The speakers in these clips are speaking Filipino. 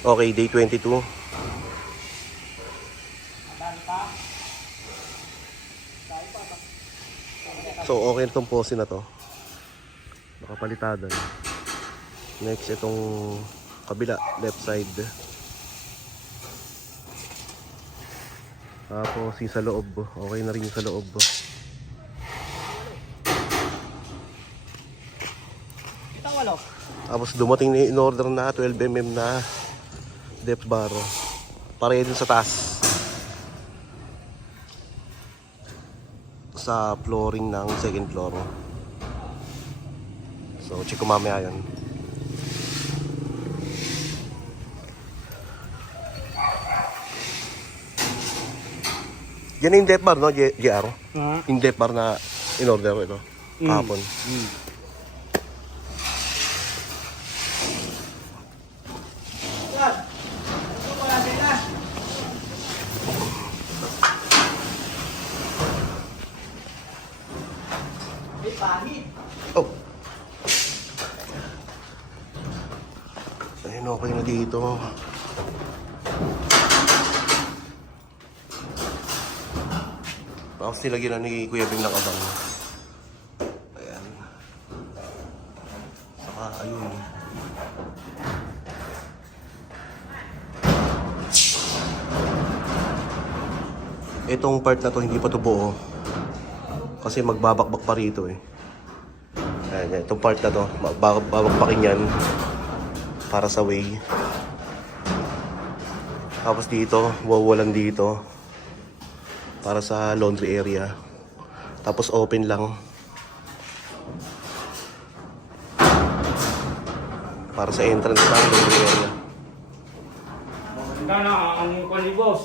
Okay, day 22. So okay itong pose na to. Nakapalitadan. Next itong kabila, left side. Tapos yung sa loob, okay na rin yung sa loob. Tapos dumating na in order na 12mm na depth bar. Pareho din sa taas. Sa flooring ng second floor. So check ko mamaya yan. Yan yung depth bar, no, JR? Yung depth bar na in order ito kahapon. Oh. Ayun, okay na dito. Tapos nilagyan na ni Kuya Bing ng abang. Ayan. Saka ayun. Itong part na to hindi pa to buo. Kasi magbabakbak pa rito eh. Ayan, itong part na to, babakbakin yan para sa way. Tapos dito, wawalan dito para sa laundry area. Tapos open lang para sa entrance ng laundry area. Maganda na ang ni boss.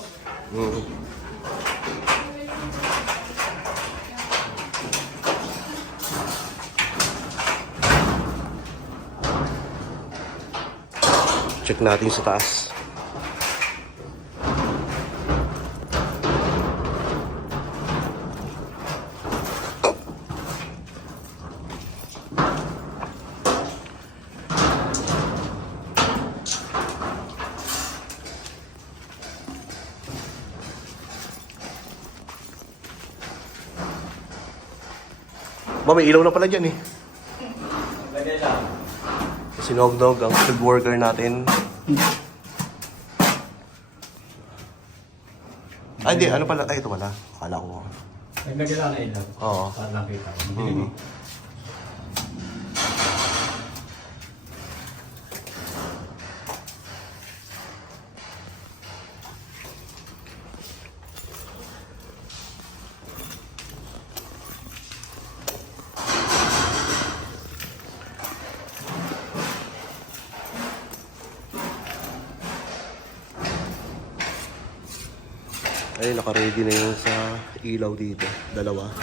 Check natin sa taas. May ilaw na pala dyan eh. Sinognog ang food worker natin. Ay, di. Ano pala? Ay, ito pala. Akala ko. Naglagyan lang na ilaw. Oo. Para lang kita. Ay, naka-ready na yung sa ilaw dito. Dalawa.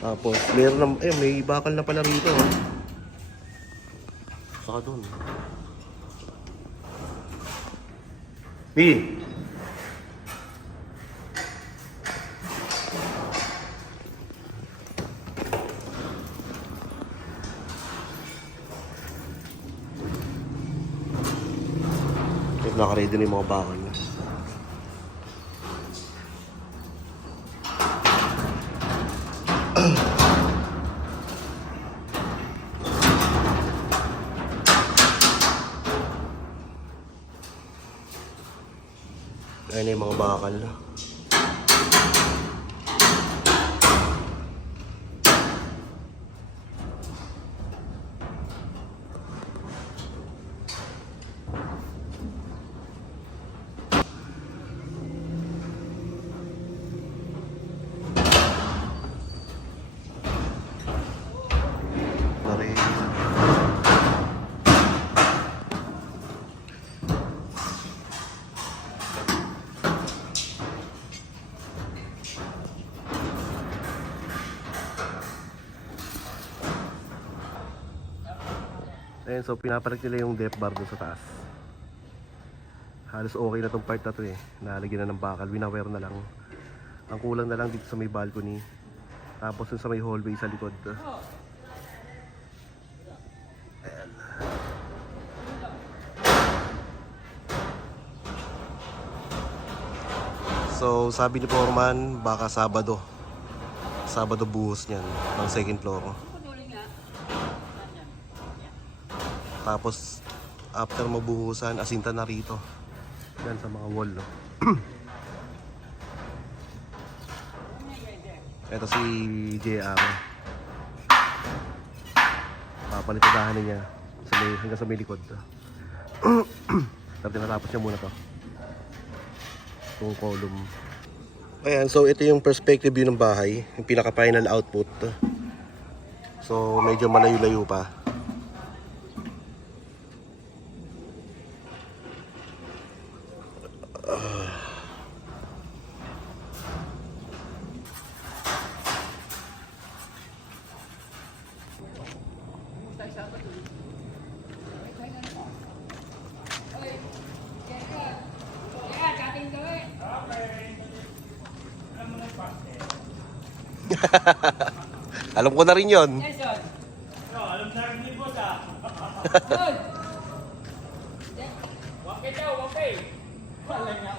Tapos, meron na, may bakal na pala rito. Saka doon. B! Naka-ready na yung mga bakal na. Ayan na yung mga bakal na. Ayan, so pinapalit nila yung depth bar doon sa taas. Halos okay na tong part na to eh. Nalagyan na ng bakal, winaware na lang. Ang kulang na lang dito sa may balcony. Tapos sa may hallway sa likod. So sabi ni Foreman, baka Sabado. Sabado buhos niyan ng second floor. Tapos after mabuhusan, asinta na rito. Yan sa mga wall. No? Ito si JR. Papalitadahan niya hanggang sa may likod. Tapos natapos niya muna to. Itong column. Ayan, so ito yung perspective view ng bahay. Yung pinaka final output. So medyo malayo-layo pa. Alam ko na rin yun. Alam na rin ni boss ah. Wakay daw, wakay. Wala nga.